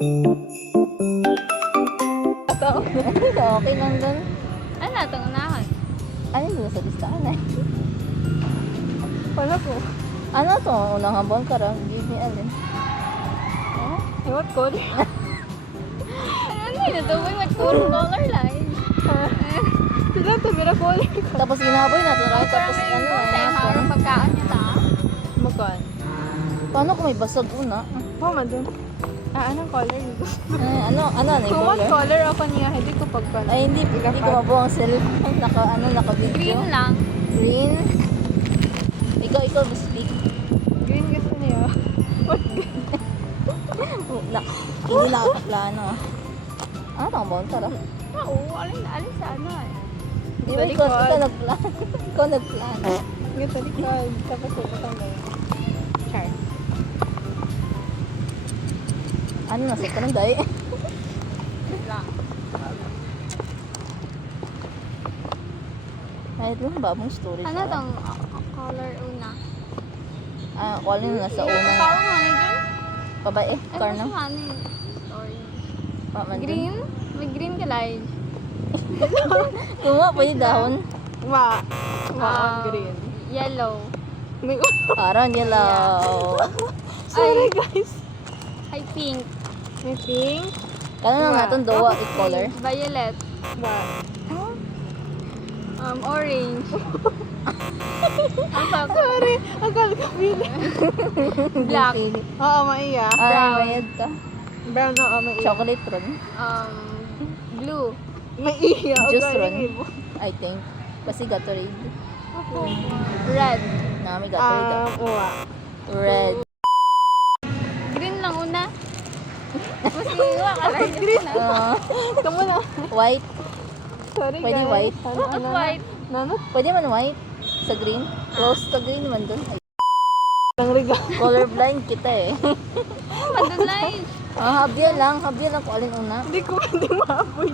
Okay lang dun. Ano itong unahan? Ano yung sa listahan eh? Wala po. Ano to? Unang hambon ka rin. Give me alin. Oh, what color? Ano yun? Ito ba yung color line? Sila ito, mira color ko. Tapos ginaboy na to. Tapos ano Tayo harap pagkaan niya ta. Makan. Paano kung may basag una? Mama dun. Anong color yun? Ano yung Kung what color? color ako niya, hindi ko pagkaan. Ay, hindi ko mabuo ang cellphone. Naka-video. Green lang. Green. Ikaw, speak. Green gusto niya. What green? Hindi nakaplano. Ano ang bawang tara? Oo, alin sa ano eh. Di ba ikaw nagplano? Ikaw nagplano. Ganito likod. Tapos upatang mo. Char. Ano na sa kanang dahi? Lang. Ay, ito ba mong story? Ano tong color una? Kung ano yung nasa unang Pao nga na dyan? babae, Ay, car mas na. ano yun? Orange. Green? Green? May green ka like. Kung nga, pwede dahon. Green. Yellow. May Parang yellow. Sorry guys. Ay, pink. May pink? Kano lang natin dawa it color? Violet. Orange. Sorry. Akala ka pili. Black. Oo, maiya. Brown. Red ka. Brown, oo, maiya. Chocolate ron. Blue. Maiya. Juice ron. I think. Kasi Gatorade. Red. Nami Gatorade. Red. Green lang una. Mas iwa ka lang green. Kamu na. White. Sorry Pwede guys. white. Bakit white? Pwede man white. Sa green. Rose to green naman dun. Ay, Ang regalo. colorblind kita eh. Madulay. Habya lang kung alin una. Hindi ko pwedeng mahaboy.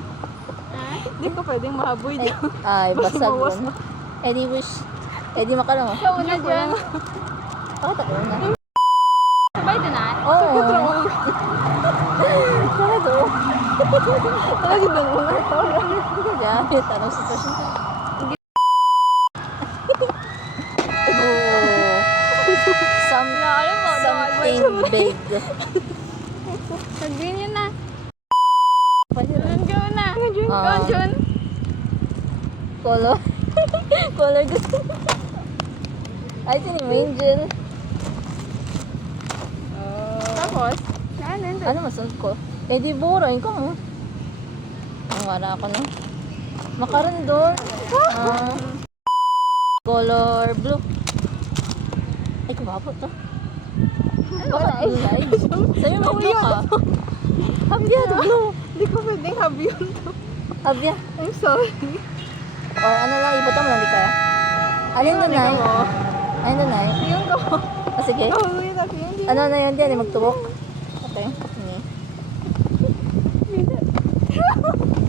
Hindi ko pwedeng mahaboy Ay, dyan. ay basag Bawas ron. Eddie wish. Eddie makalong. Ikaw una dyan. Ako ta una. Sabay din na. Oo. Kaya to. Talaga doon una. Kaya tanong sitwasyon ko. Alam mo, Something big. Sa green yun na. Pwede rin. Jun ka una. Jun Ah. ka, Jun. Color. Color gusto. Ay, ito ni Angel. Tapos? Ano yun? Ano masunod ko? Eh di boring ko mo. Ang wala ako no. Makaroon doon. Color blue. Ay, kumabot to. Bakit blue lights? Sabi mo blue ka. Habya, the blue. Hindi ko pwedeng habiyon to. Habya. I'm sorry. Or ano lang, ibuto mo lang di kaya. Alin doon na? Alin doon na? Yung ko. Sige. Habuyin natin yun. Ano na yun diyan? Magtubok? Okay. Sige.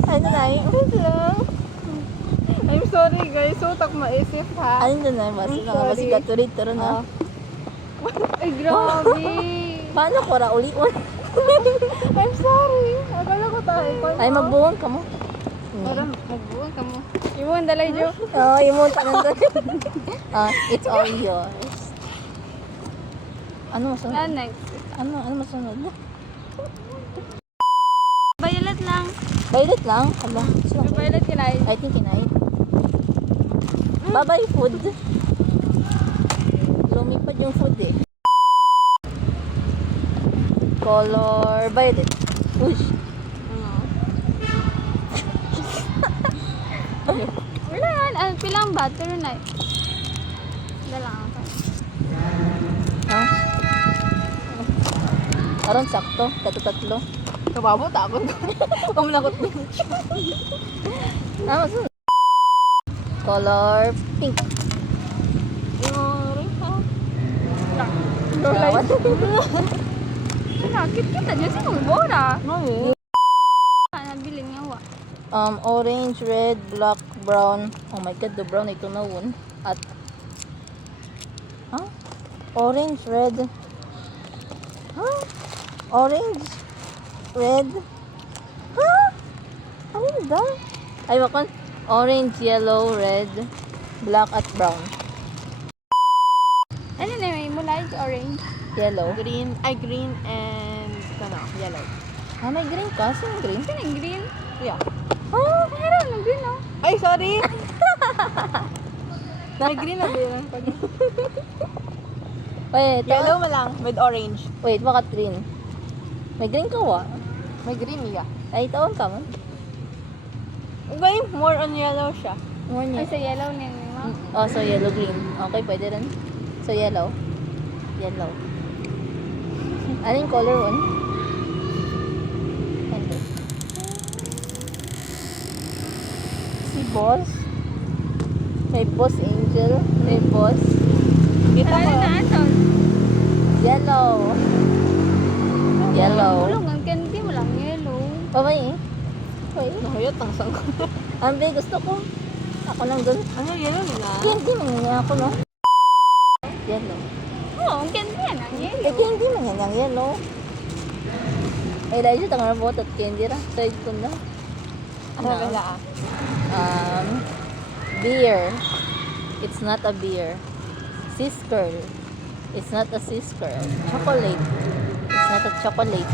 Alin doon na? I'm sorry guys. Utak maisip ha. Alin doon na? Basta lang. sorry. Basta gaturid. Taro na. Ay grabe. Paano ko ra uli? I'm sorry. Akala ko tayo. Ay, magbuwang ka mo. Parang magbuwan ka mo. Iwan dalay Jo. Oo, yung mga tanong doon. It's all yours. Ano masunod? Next. Ano masunod? Violet lang. Violet lang? Hala, sino Yung ba? violet kinay. I think kinain. Bye-bye food. Lumipad yung food eh. Color violet. Uy. Wala. Pilang ba? Pero na. Dalang ako. Ha? Aron sakto. Tatlo. Kababot ako. Kumunakot din. Masunod. Color pink. Yung ha? Gawad. Nakit kita niya sa mga bora. No. Nabilin nga wa. Orange, red, black, brown. Oh my god, the brown ito na one. At orange, red. Orange, red. Huh? Ano ba? Ay, wakon. Orange, yellow, red, black, at brown. Ano na may mulay? Orange. Yellow. Green and yellow. Ah, may green ka? Saan green? Saan yung green? Yeah. Oh, meron ng green, oh. Ay, sorry! May green na ba yun? Wait, Yellow mo lang with orange. Wait, bakit green? May green ka wa? May green, yeah. Ay, tawag ka man. Okay, more on yellow siya. More Ay, niya. sa yellow niya, ma. Oh, so yellow, green. Okay, pwede rin. So yellow. Yellow. Ano yung color one? Ito. Si boss. May boss angel. May boss. Kita Ano ko. na, ito? Yellow. Yellow. Bulong, ang candy mo lang, yellow. Babay eh. Wait. Nahuyot ang sang. Ambe, gusto ko. Ako lang dun. Ano, yellow nila? Hindi mo nga ako, no? Yellow. Oo, ang candy yan, ang Eh, yellow. hindi mo nga yung yellow. Eh, dahil siya tangan mo at candy ra. Side ko na. Ano nila ah? Beer. It's not a beer. Sis girl. It's not a sis girl. Chocolate. It's not a chocolate.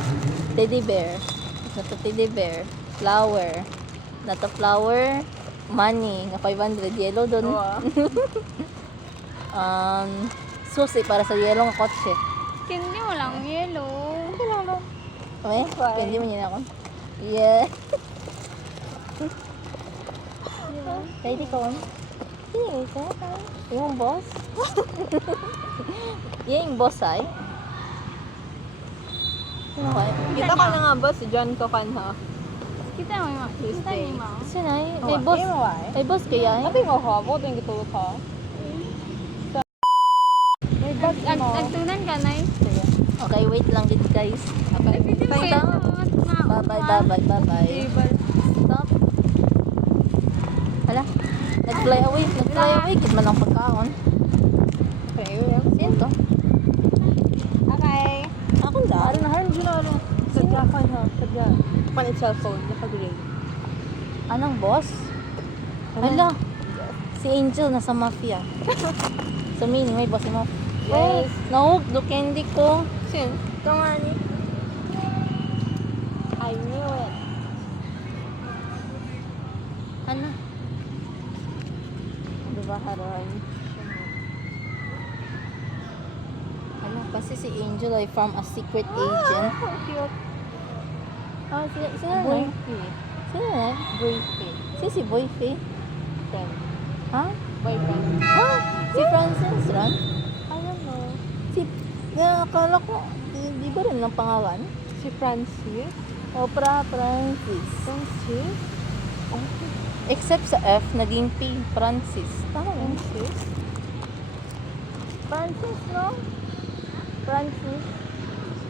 Teddy bear. It's not a teddy bear. Flower. Not a flower. Money. Nga 500. Yellow dun. Oo. Susi para sa yellow nga kotse. Candy mo lang, yellow. Okay? Why? Hindi mo niya ako. Yeah. Ready ka on? Sige ka. Yung boss? Yung boss ay? Sino ka? Kita ko na nga boss, si John Cocan ha. Kita mo, ma. Kita niyo, ma. Sino ay? May boss. May boss kaya ay? Ate mo ha, buto yung gitulog ha. May bag mo. Agtunan ka, Nay. Okay, wait lang din guys. Okay. Pwede mo Thank yun, you. ma. Bye-bye. Table. Stop. Hala. Nag-fly away. Nag-fly away. Kit man ang pagkaon. Okay, yun. Sino to? Okay. Ako na. Ano na, harm dyan ano? Sadya ka ha, sadya. Panit cellphone, naka-gray. Anong boss? Hala. Si Angel nasa mafia. Sa meaning, may boss mo. Yes. Nahug, do candy ko. Sin? Ito nga ni. I knew it. Ano? Diba haran? Ano? Kasi si Angel ay from a secret agent. Cute. Oh, sino na? Boyfie. Sino na? Boyfie. Si Boyfie? Friend. Ha? Boyfriend. Ha? Si Francis Ron? I don't know. Si... Akala ko, di ba rin ng pangalan? Si Francis? Oprah Francis. Francis? Except sa F, naging P. Francis. Tama yun. Francis? Francis, no? Francis.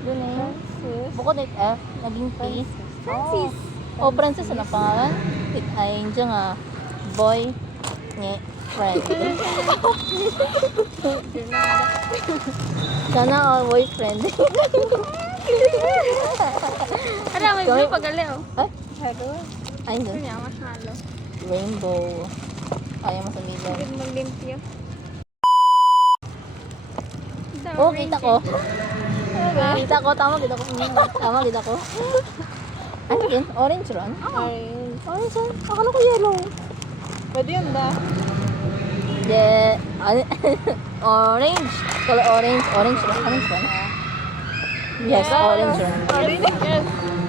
Doon na yun. Francis? Bukod at F, naging P. Francis. Oh, Francis, ano pangalan? It ay dyan nga, boy, nye, friend. Sana all boyfriend. Ano, may blue pagali, oh. Ay, Hello? ay Ito doon. niya, marshmallow. Rainbow. Ayaw mo sa middle. Pwede maglimpyo. Oh, kita ko. Kita ko, tama kita ko. Tama kita ko. Ano yun? Orange ron? Orange. Orange ron? Akala ko yellow. Pwede yun ba? De, orange. Color orange. Orange ron. Orange ron. Yes, orange ron. Orange? Yes.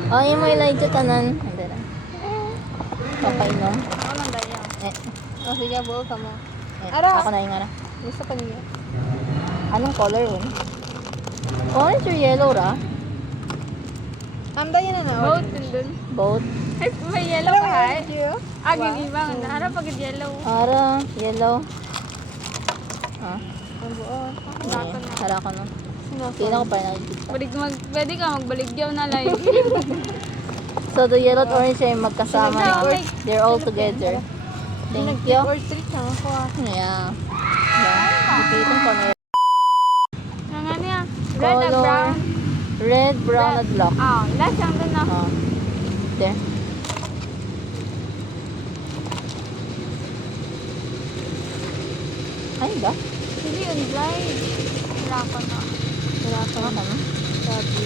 Oh, yung may light dyan tanan. Hindi na. Papainom. Ako lang daya. Oh, sige, buo ka mo. Ako na yung ano. Gusto pa niya. Anong color yun? Orange or yellow ra? Dahil na na. Both din dun. Both. Ay, may yellow ka, hay. you. Ah, giniba. Harap pag yellow. Ara, yellow. Ah, Ang buo. yeah. Hara ko no. Sino? Tingnan ko pa nakikita. Pwede ka magbaligyaw na live. So, the yellow at orange ay magkasama Sino? na. They're all together. Thank you. Or treat na ako ah. Yeah. Yeah. Ipitan ko na yun. Ang ano yan? Red and Color. brown. Red, brown, at black. Last yung doon na. There. Ay, ba? Hindi yun, blind. Wala ko na. Wala ka. Ano? Sabi.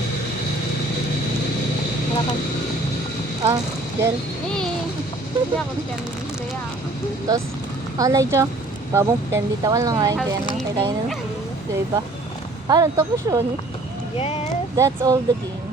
Wala ka. Gel. Hindi ako candy. Kaya. Tapos, alay dyan. Babong candy. Tawan lang nga yung kaya nang Healthy kailangan na. Diba? Tapos yun. Yes. That's all the game.